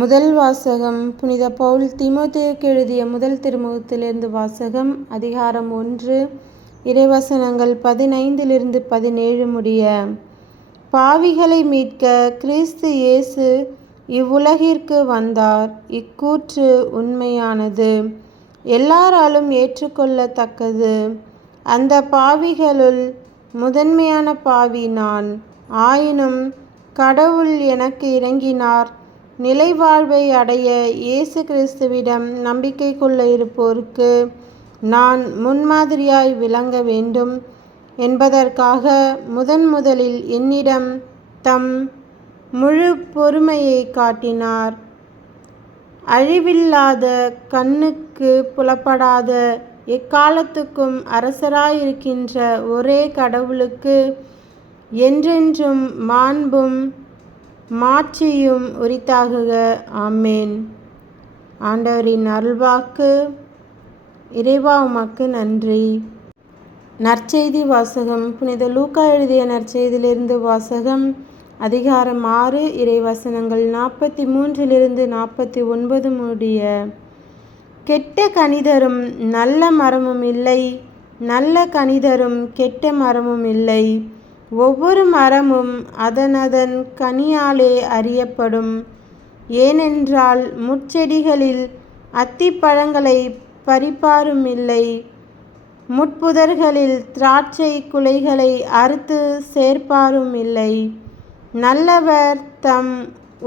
முதல் வாசகம் புனித பவுல் தீமோத்தேயுக்கு எழுதிய முதல் திருமுகத்திலிருந்து வாசகம். அதிகாரம் 1, இறைவசனங்கள் 15-17 முடிய. பாவிகளை மீட்க கிறிஸ்து இயேசு இவ்வுலகிற்கு வந்தார். இக்கூற்று உண்மையானது, எல்லாராலும் ஏற்றுக்கொள்ளத்தக்கது. அந்த பாவிகளுள் முதன்மையான பாவி நான். ஆயினும் கடவுள் எனக்கு இறங்கினார். நிலைவாழ்வை அடைய இயேசு கிறிஸ்துவிடம் நம்பிக்கை கொள்ள இருப்போருக்கு நான் முன்மாதிரியாய் விளங்க வேண்டும் என்பதற்காக முதலில் என்னிடம் தம் முழு பொறுமையை காட்டினார். அழிவில்லாத, கண்ணுக்கு புலப்படாத, எக்காலத்துக்கும் அரசராயிருக்கின்ற ஒரே கடவுளுக்கு என்றென்றும் மாண்பும் மாட்சியும் உரித்தாகுக. ஆமேன். ஆண்டவரின் அருள்வாக்கு. இறைவா உமக்கு நன்றி. நற்செய்தி வாசகம். புனித லூக்கா எழுதிய நற்செய்தியிலிருந்து வாசகம். அதிகாரம் 6, இறைவசனங்கள் 43-49 முடிய. கெட்ட கனிதரும் நல்ல மரமும் இல்லை, நல்ல கனிதரும் கெட்ட மரமும் இல்லை. ஒவ்வொரு மரமும் அதனதன் கனியாலே அறியப்படும். ஏனென்றால் முட்செடிகளில் அத்திப்பழங்களை பறிப்பாரும் இல்லை, முட்புதர்களில் திராட்சை குலைகளை அறுத்து சேர்ப்பாரும் இல்லை. நல்லவர் தம்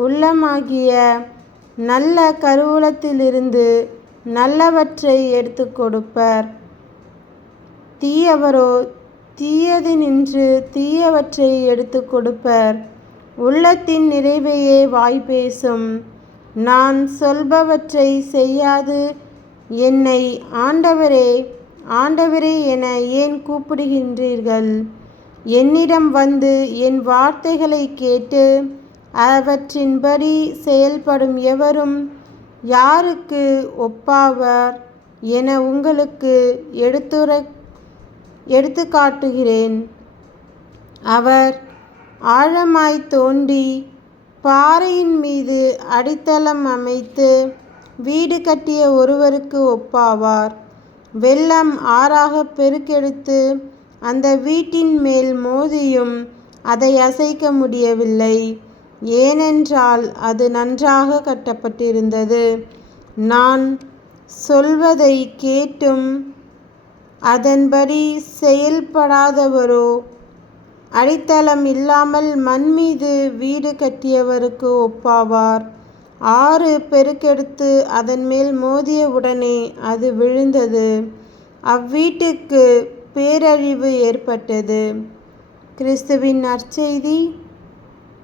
உள்ளமாகிய நல்ல கருவூலத்திலிருந்து நல்லவற்றை எடுத்து கொடுப்பர். தீயவரோ தீயதினின்று தீயவற்றை எடுத்து கொடுப்பர். உள்ளத்தின் நிறைவையே வாய் பேசும். நான் சொல்பவற்றை செய்யாது என்னை ஆண்டவரே ஆண்டவரே என ஏன் கூப்பிடுகின்றீர்கள்? என்னிடம் வந்து என் வார்த்தைகளை கேட்டு அவற்றின்படி செயல்படும் எவரும் யாருக்கு ஒப்பாவார் என உங்களுக்கு எடுத்துக்காட்டுகிறேன். அவர் ஆழமாய் தோண்டி பாறையின் மீது அடித்தளம் அமைத்து வீடு கட்டிய ஒருவருக்கு ஒப்பாவார். வெள்ளம் ஆறாக பெருக்கெடுத்து அந்த வீட்டின் மேல் மோதியும் அதை அசைக்க முடியவில்லை, ஏனென்றால் அது நன்றாக கட்டப்பட்டிருந்தது. நான் சொல்வதை கேட்டும் அதன்படி செயல்படாதவரோ அடித்தளம் இல்லாமல் மண் மீது வீடு கட்டியவருக்கு ஒப்பாவார். ஆறு பெருக்கெடுத்து அதன் மேல் மோதிய உடனே அது விழுந்தது. அவ்வீட்டுக்கு பேரழிவு ஏற்பட்டது. கிறிஸ்துவின் நற்செய்தி.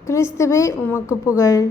கிறிஸ்துவே உமக்கு புகழ்.